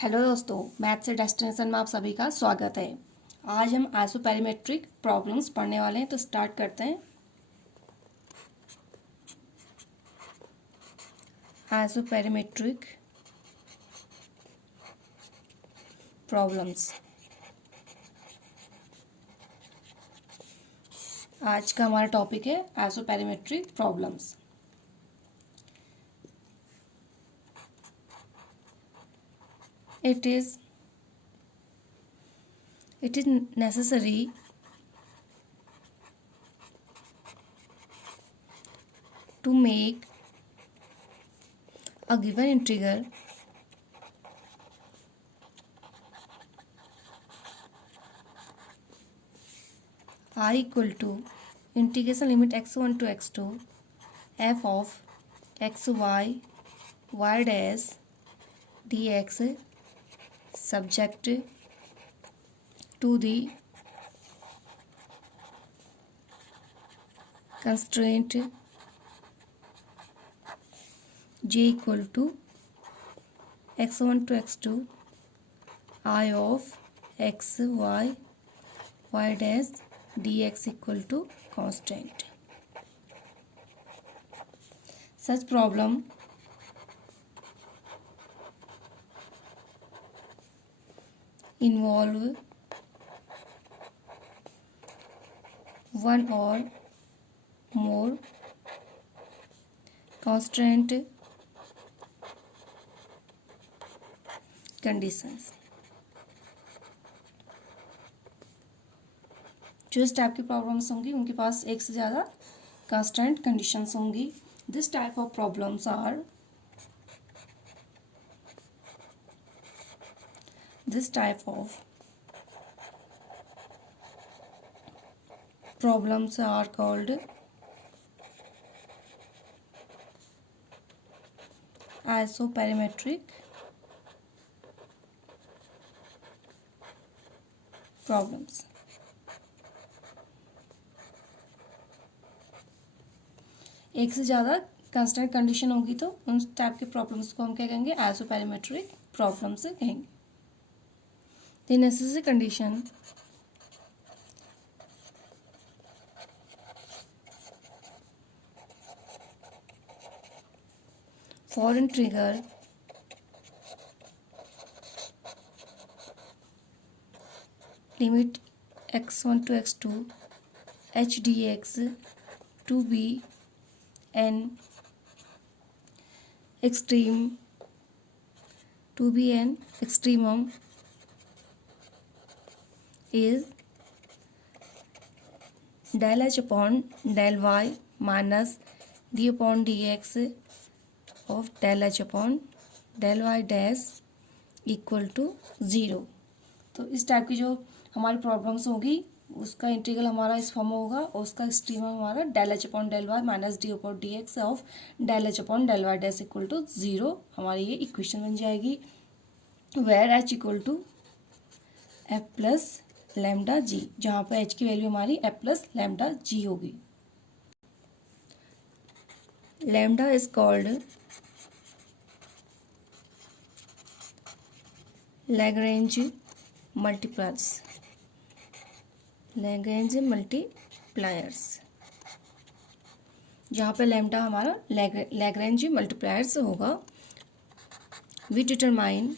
Hello दोस्तों, math से destination में आप सभी का स्वागत है। आज हम आइसोपैरामेट्रिक प्रॉब्लम्स पढ़ने वाले हैं, तो स्टार्ट करते हैं। आइसोपैरामेट्रिक प्रॉब्लम्स आज का हमारा टॉपिक है आइसोपैरामेट्रिक problems. It is necessary to make a given integral I equal to integration limit x1 to x2 f of xy y dash dx subject to the constraint j equal to x1 to x2 I of x y dash dx equal to constant. Such problem involve one or more constraint conditions. जो इस type की problems होंगी उनके पास एक से ज़्यादा constant conditions होंगी। This type of problems are called isoperimetric problems. एक से ज़्यादा कांस्टेंट कंडीशन होगी तो उन टाइप के प्रॉब्लम्स को हम क्या कहेंगे, आइसोपैरामेट्रिक प्रॉब्लम्स कहेंगे। The necessary condition for an trigger limit x1 to x2 h dx to be an extremum is del h upon del y minus d upon dx of del h upon del y dash equal to 0। तो इस type की जो हमारी problems होगी उसका integral हमारा इस form में होगा और उसका एक्सट्रीम हमारा del H upon del Y minus D upon D X of del H upon del Y dash equal to 0 हमारी ये इक्वेशन बन जाएगी। Where H equal to F plus lambda G, जहाँ पर एच की वैल्यू हमारी F plus lambda G होगी। Lambda is called Lagrange multipliers, जहाँ पे लैम्डा हमारा लैग्रेंज मल्टीप्लायर्स होगा। We determine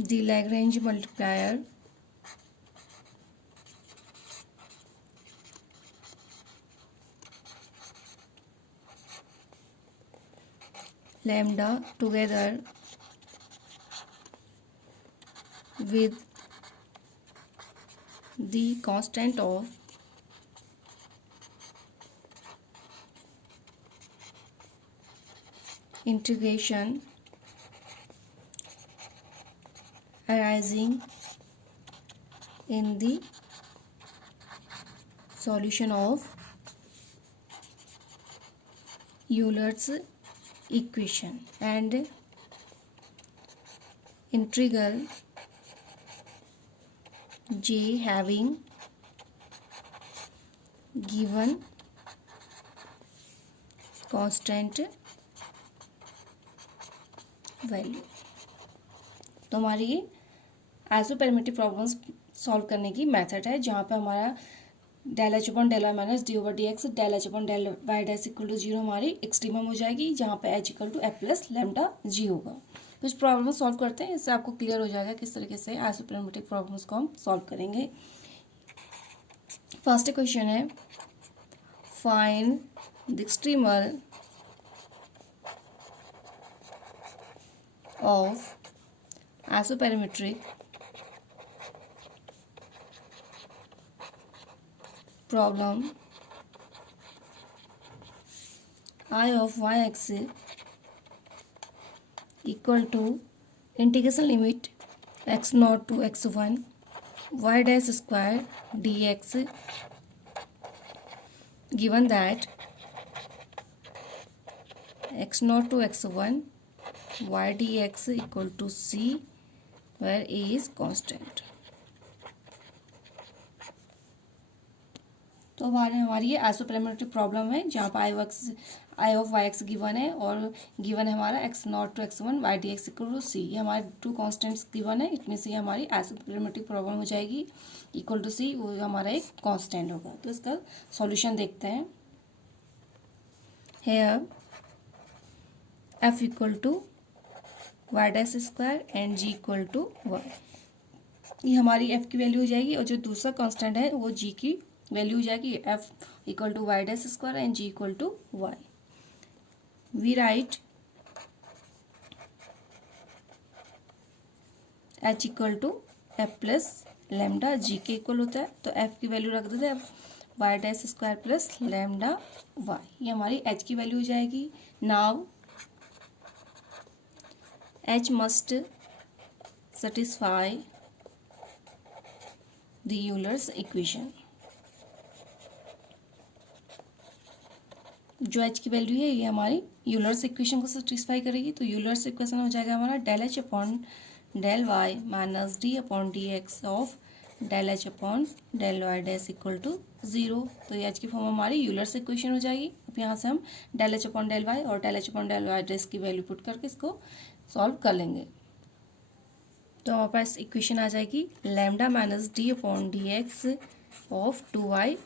the Lagrange multiplier lambda together with the constant of integration arising in the solution of Euler's equation and integral j having given constant value. तो हमारी ये आइसोपैरामेट्रिक problems solve करने की method है, जहाँ पे हमारा del H upon del Y minus D over D X del H upon del Y dash equal to zero हमारी एक्सट्रीमम हो जाएगी, जहाँ पे H equal to F plus lambda G होगा। तो इस प्रॉब्लम सॉल्व करते हैं, इससे आपको क्लियर हो जाएगा किस तरीके से आइसोपैरामेट्रिक प्रॉब्लम्स को हम सॉल्व करेंगे। फर्स्ट क्वेश्चन है, find the extremal of isoperimetric problem I of y-x equal to integration limit x naught to x1 y dash square dx, given that x naught to x1 y dx equal to c where a is constant। तो हमारी ये आइसोपैरामेट्रिक problem है, जहाँ पर I of Y X given है और given है हमारा X naught to X one Y D x equal to C. ये हमारे टू कॉन्स्टेंट्स गिवन है, इतने से हमारी आइसोपैरामेट्रिक प्रॉब्लम हो जाएगी। इक्वल टू सी वो हमारा एक कांस्टेंट होगा। तो इसका सॉल्यूशन देखते हैं। Here F equal to Y dash square and G equal to Y, ये हमारी एफ की वैल्यू हो जाएगी, और जो दूसरा कांस्टेंट है वो जी की वैल्यू हो जाएगी, F equal to Y dash square and G equal to Y. We write H equal to F plus lambda G के इक्वल होता है, तो एफ की वैल्यू रख देते हैं Y dash square plus lambda Y, ये हमारी एच की वैल्यू हो जाएगी। Now H must satisfy the Euler's equation. जो एच की वैल्यू है ये हमारी यूलर्स इक्वेशन को सेटिस्फाई करेगी। तो यूलर्स इक्वेशन हो जाएगा हमारा del H upon del Y minus D upon D X of del H upon del Y dash equal to zero. तो ये एच की फॉर्म हमारी यूलर्स इक्वेशन हो जाएगी। अब यहाँ से हम del H upon del Y और del H upon del Y dash की वैल्यू पुट करके इसको सॉल्व कर लेंगे। तो हमारे पास इक्वेशन आ जाएगी lambda minus D upon D X of two Y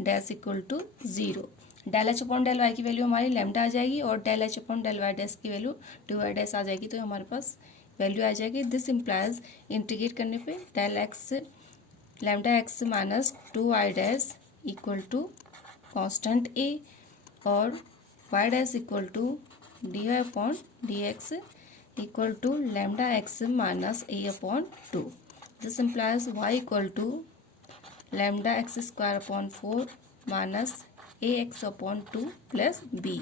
dash equal to zero. Del H upon del Y की वैल्यू हमारी लैम्डा आ जाएगी और del H upon del Y dash की वैल्यू टू वाई डैश आ जाएगी। तो हमारे पास वैल्यू आ जाएगी। दिस इम्प्लाइज इंटीग्रेट करने पे del X lambda X minus two Y dash equal to constant A और Y dash equal to D Y upon D x equal to lambda X minus A upon two. This implies Y equal to lambda X square upon four minus A X upon two plus B.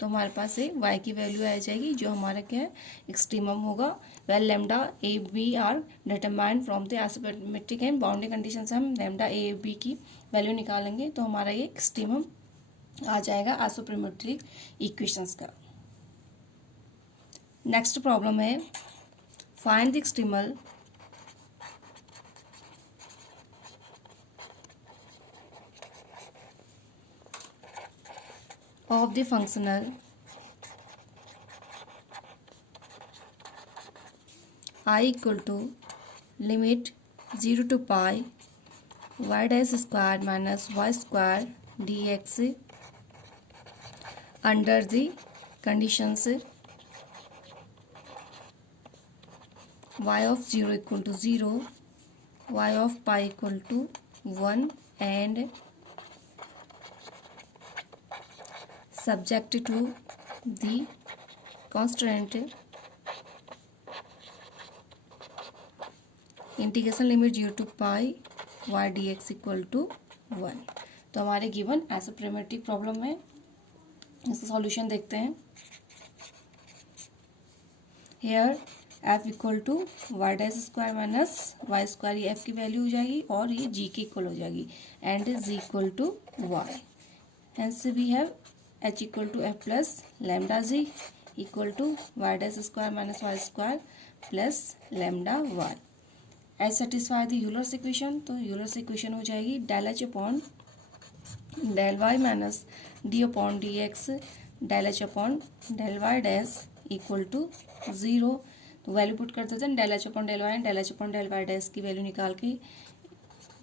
तो हमारे पास ये Y की value आ जाएगी, जो हमारा क्या है एक्सट्रीमम होगा। Well lambda A B are determined from the isoperimetric and boundary condition से हम लैम्डा ए बी की वैल्यू निकालेंगे, तो हमारा ये एक्सट्रीमम आ जाएगा आइसोपैरामेट्रिक इक्वेशंस का। नेक्स्ट प्रॉब्लम है, find the extremal of the functional I equal to limit 0 to pi y dash square minus y square dx under the conditions y of 0 equal to 0, y of pi equal to 1 and subject to the constraint integration limit 0 to pi y dx equal to 1। तो हमारे given आइसोपैरामेट्रिक problem है, इसका solution देखते हैं। Here F equal to Y dash square minus Y square, ये F की value हो जाएगी और ये जी के इक्वल हो जाएगी and G equal to Y. Hence we have H equal to F plus lambda G equal to Y dash square minus Y square plus lambda Y. H satisfy the Euler's equation, तो Euler's equation हो जाएगी del H upon del Y minus D upon D X del H upon del Y dash equal to 0। तो value put कर देते हैं del H upon del Y and del H upon del Y dash की value निकाल के।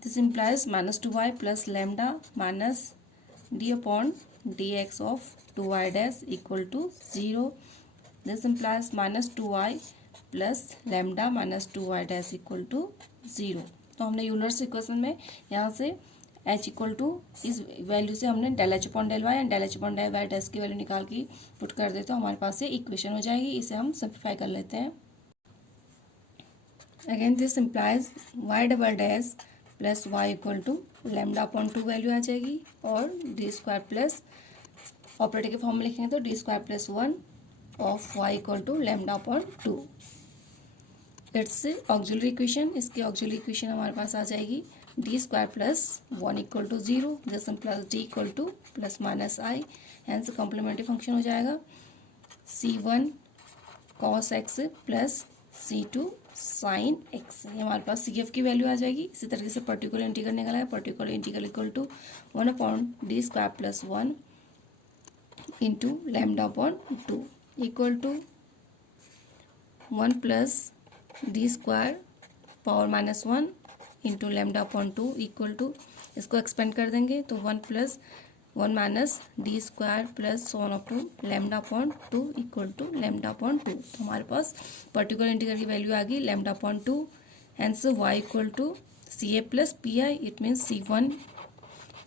This implies -2y plus lambda minus D upon D X of 2y dash equal to 0। This implies -2y plus lambda minus 2y dash equal to 0। तो हमने Euler's equation में यहाँ से h equal to इस value से हमने del H upon del Y and del H upon del Y dash की value निकाल के पुट कर देते हैं, हमारे पास ये इक्वेशन हो जाएगी। इसे हम सिंप्लीफाई कर लेते हैं। Again this implies y double dash plus Y equal to lambda upon 2 value आ जाएगी और डी स्क्वायर प्लस ऑपरेटर के फॉर्म में लिखेंगे तो D square plus 1 of y equal to lambda upon 2। It's auxiliary equation. इसकी ऑक्सिलरी इक्वेशन हमारे पास आ जाएगी D square plus 1 equal to 0, this plus D equal to plus minus I, hence complementary function हो जाएगा c1 cos x plus c2 sin x। ये हमारे पास CF की वैल्यू आ जाएगी। इसी तरीके से पर्टिकुलर इंटीग्रल निकाला है, particular integral equal to 1 upon D square plus 1 into lambda upon 2 equal to 1 plus D square power minus 1 into lambda upon 2 equal to, इसको एक्सपेंड कर देंगे तो 1 plus 1 minus D square plus 1 upon lambda upon 2 equal to lambda upon 2। तो हमारे पास particular integral की value आ गई lambda upon 2, hence y equal to C A plus P I, it means c1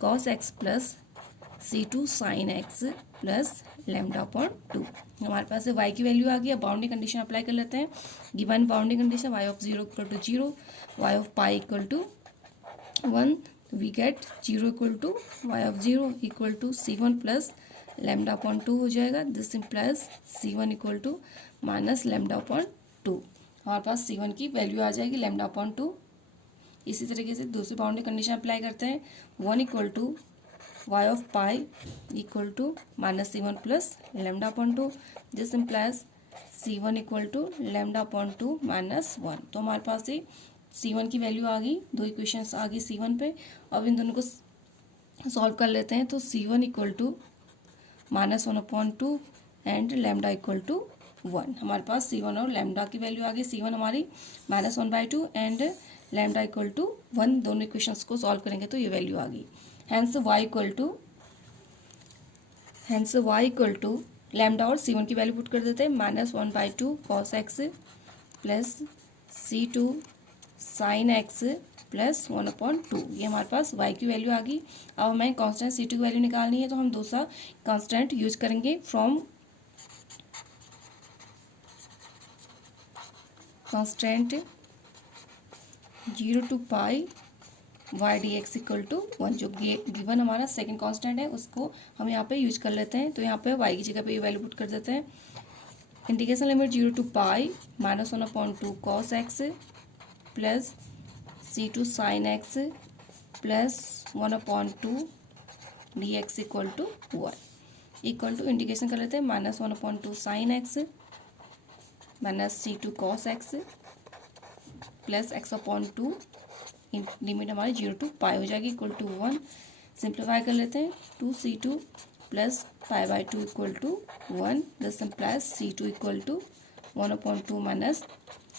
cos x plus c2 sin x plus lambda upon 2। हमारे पास y की value आ गई। अब बाउंडिंग कंडीशन अप्लाई कर लेते हैं। Given bounding condition y of 0 equal to 0, y of pi equal to 1, we get 0 equal to y of 0 equal to c1 plus lambda upon 2 हो जाएगा। This implies c1 equal to minus lambda upon 2। हमारे पास c1 की value आ जाएगी lambda upon 2। इसी तरीके से दूसरी बाउंड्री कंडीशन अप्लाई करते हैं। 1 equal to y of pi equal to minus c1 plus lambda upon 2, this implies c1 equal to lambda upon 2 minus 1। तो हमारे पास ये c1 की वैल्यू आ गई, दो इक्वेशंस आ गई c1 पे। अब इन दोनों को सॉल्व कर लेते हैं। तो c1 equal to minus 1 upon 2 and lambda equal to 1। हमारे पास c1 और लैम्डा की वैल्यू आ गई। c1 हमारी minus 1/2 and lambda equal to 1। दोनों इक्वेशंस को सॉल्व करेंगे तो ये वैल्यू आ गई। Hence y equal to lambda और c1 की वैल्यू पुट कर देते हैं। Minus 1/2 cos x plus c2 sin x plus 1 upon 2। ये हमारे पास y की वैल्यू आ गई। अब हमें कांस्टेंट c2 की वैल्यू निकालनी है, तो हम दूसरा कांस्टेंट यूज करेंगे from constant 0 to pi y D x equal to 1। जो गिवन हमारा सेकंड कांस्टेंट है उसको हम यहाँ पे यूज कर लेते हैं। तो यहाँ पे y की जगह पे ये वैल्यू पुट कर देते हैं। Integration limit 0 to pi minus 1 upon 2 cos x plus c2 sin x plus 1 upon 2 D x equal to 1 equal to integration कर लेते हैं। Minus 1 upon 2 sin x minus c2 cos x plus x upon 2, limit हमारी 0 to पाई हो जाएगी equal to 1। Simplify कर लेते हैं। 2c2 plus पाई/2 equal to 1, this implies c2 equal to 1 upon 2 minus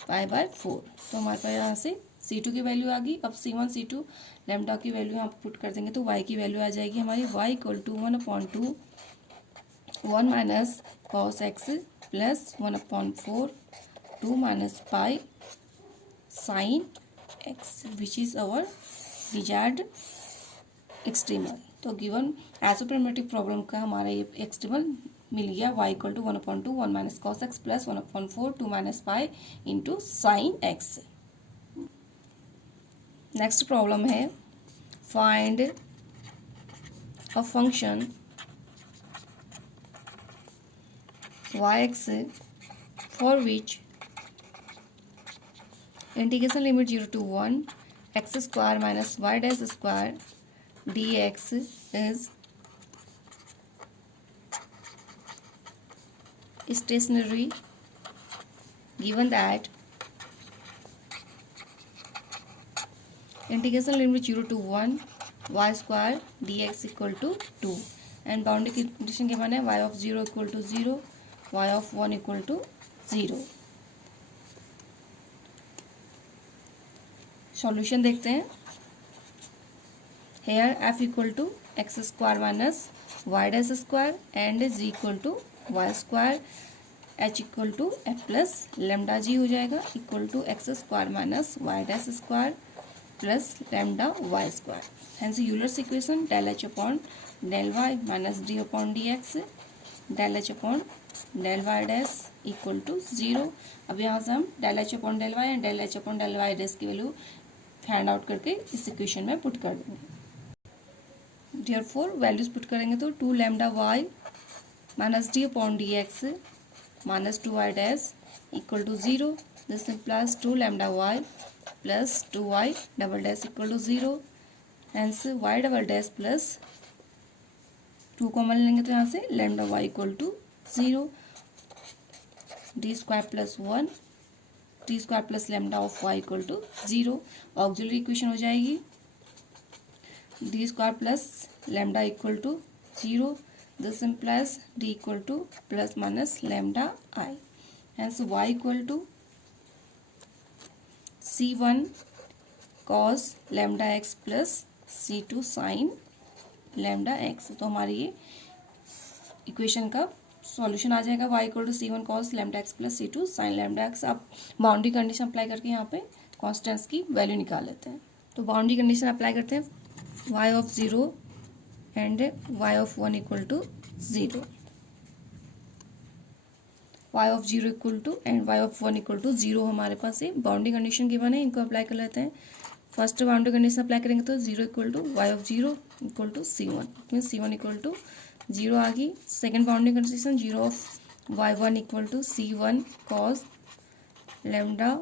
पाई/4। तो हमारे पास यहाँ से c2 की वैल्यू आ गई। अब c1 c2 लैम्डा की वैल्यू यहाँ पुट कर देंगे तो y की वैल्यू आ जाएगी हमारी y equal to 1 upon 2 1 minus cos x plus 1 upon 4 2 minus pi sine x which is our desired extremal. तो गिवन आइसोप्रिमेटिक प्रॉब्लम का हमारा ये एक्सट्रीमल मिल गया y equal to 1 upon 2 1 minus cos x plus 1 upon 4 2 minus pi into sine x। Next problem है find a function yx for which integration limit 0 to 1 x square minus y dash square dx is stationary given that integration limit 0 to 1 y square dx equal to 2 and boundary condition के माने y of 0 equal to 0 y of 1 equal to 0। Solution देखते हैं। Here f equal to x square minus Y dash square and g equal to Y square, h equal to f plus lambda g हो जाएगा equal to x square minus Y dash square plus lambda Y square. Hence Euler's equation del h upon del y minus d upon D X del h upon del Y dash equal to 0। अब यहाँ से हम del h upon del Y and del h upon del Y dash की value find out करके इस equation में put कर देंगे। देयरफॉर वैल्यूज पुट करेंगे तो 2 lambda y minus D upon D x minus 2 y dash equal to 0। This implies 2 lambda y plus 2 y double dash equal to 0। Hence y double dash plus 2 common लेंगे तो यहाँ से lambda y equal to 0। D square plus 1 T square plus lambda of y equal to 0। Auxiliary equation हो जाएगी D square plus lambda equal to 0। This implies D equal to plus minus lambda i. Hence y equal to c1 cos lambda x plus c2 sine lambda x. तो हमारी ये equation का solution आ जाएगा y equal to c1 cos lambda x plus c2 sine lambda x. आप boundary condition apply करके यहाँ पे कॉन्स्टेंट्स की वैल्यू निकाल लेते हैं। तो बाउंड्री कंडीशन अप्लाई करते हैं y of 0 and y of 1 equal to 0। y of 0 equal to and y of 1 equal to 0 हमारे पास ये बाउंड्री कंडीशन गिवन है, इनको अप्लाई कर लेते हैं। फर्स्ट बाउंड्री कंडीशन अप्लाई करेंगे तो 0 equal to y of 0 equal to c1 mean c1 equal to 0 आ गई। Second boundary condition 0 of y1 equal to c1 cos lambda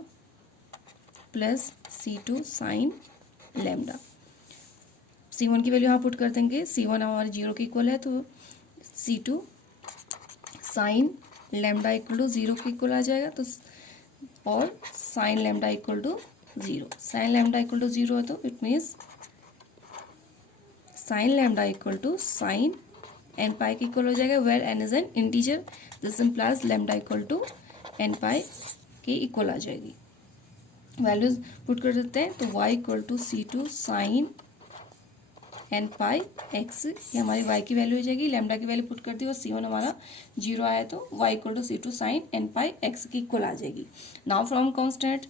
plus c2 sine lambda. c1 की value यहाँ put कर देंगे, c1 हमारे 0 के इक्वल है तो c2 sine lambda equal to 0 के इक्वल आ जाएगा। तो और sine lambda equal to 0, sine lambda equal to 0 है तो it means sine lambda equal to sine N pi के इक्वल हो जाएगा where N is an integer. This implies lambda equal to N pi के इक्वल आ जाएगी। Values put कर देते हैं तो y equal to c2 sine N pi x, ये हमारी y की वैल्यू हो जाएगी। लेमडा की वैल्यू पुट कर दी और c1 हमारा 0 आया तो y equal to c2 sine N pi x की इक्वल आ जाएगी। नाउ फ्रॉम कांस्टेंट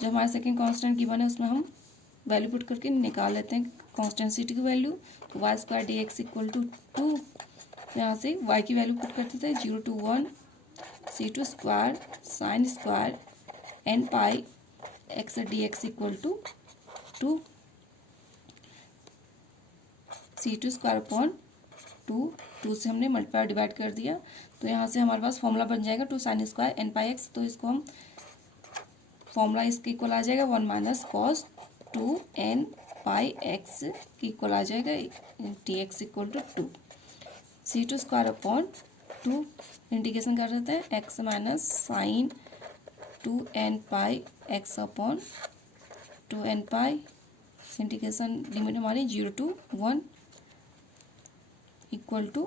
जो हमारा सेकेंड कांस्टेंट गिवन है उसमें हम वैल्यू पुट करके निकाल लेते हैं कांस्टेंट सी2 की वैल्यू। तो y square D x equal to 2, यहाँ से y की वैल्यू पुट कर देते हैं 0 to 1 c2 square sine square N pi x D x equal to 2 c2 square upon 2 से हमने मल्टीप्लाई डिवाइड कर दिया तो यहाँ से हमारे पास फॉर्मूला बन जाएगा 2 sine square N pi x. तो इसको हम फॉर्मूला इसके इक्वल आ जाएगा 1 minus cos 2 N pi x की इक्वल आ जाएगा T X equal to 2 c2 square upon 2 integration कर देते हैं X minus sine 2 N pi X upon 2 N pi integration limit हमारी 0 to 1 इक्वल टू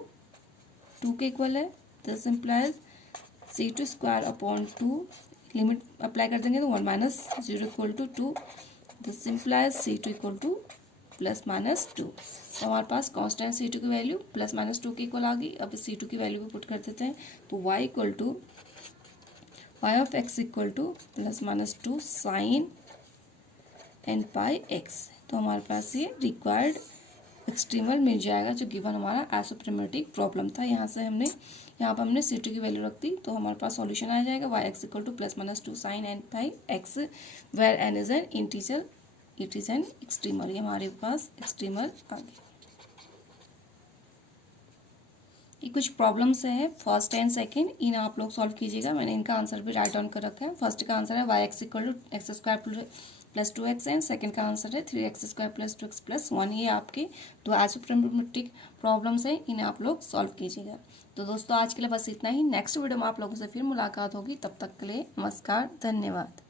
2 के इक्वल है। This implies c2 square upon 2 limit apply कर देंगे तो 1 minus 0 equal to 2। This implies c2 equal to plus minus 2। तो हमारे पास constant c2 की value plus minus 2 की इक्वल आ गई। अब c2 की वैल्यू भी पुट कर देते हैं तो y equal to y of x equal to plus minus 2 sine N pi x. तो हमारे पास ये रिक्वायर्ड एक्सट्रीमल मिल जाएगा जो गिवन हमारा आइसोप्रिमेटिक प्रॉब्लम था। यहाँ पर हमने c2 की वैल्यू रख दी तो हमारे पास सॉल्यूशन आ जाएगा y x equal to plus minus 2 sine N pi X where N is an integer it is an extremal. ये हमारे पास एक्सट्रीमल आ गया। ये कुछ प्रॉब्लम्स है फर्स्ट एंड सेकेंड, इन आप लोग सॉल्व कीजिएगा। मैंने इनका आंसर भी राइट डाउन कर रखा है। फर्स्ट का आंसर है y x equal to x square plus 2x and second का आंसर है 3x square plus 2x plus 1। ये आपके दो आइसोप्रिमेटिक प्रॉब्लम्स हैं, इन्हें आप लोग सॉल्व कीजिएगा। तो दोस्तों आज के लिए बस इतना ही। नेक्स्ट वीडियो में आप लोगों से फिर मुलाकात होगी, तब तक के लिए नमस्कार, धन्यवाद।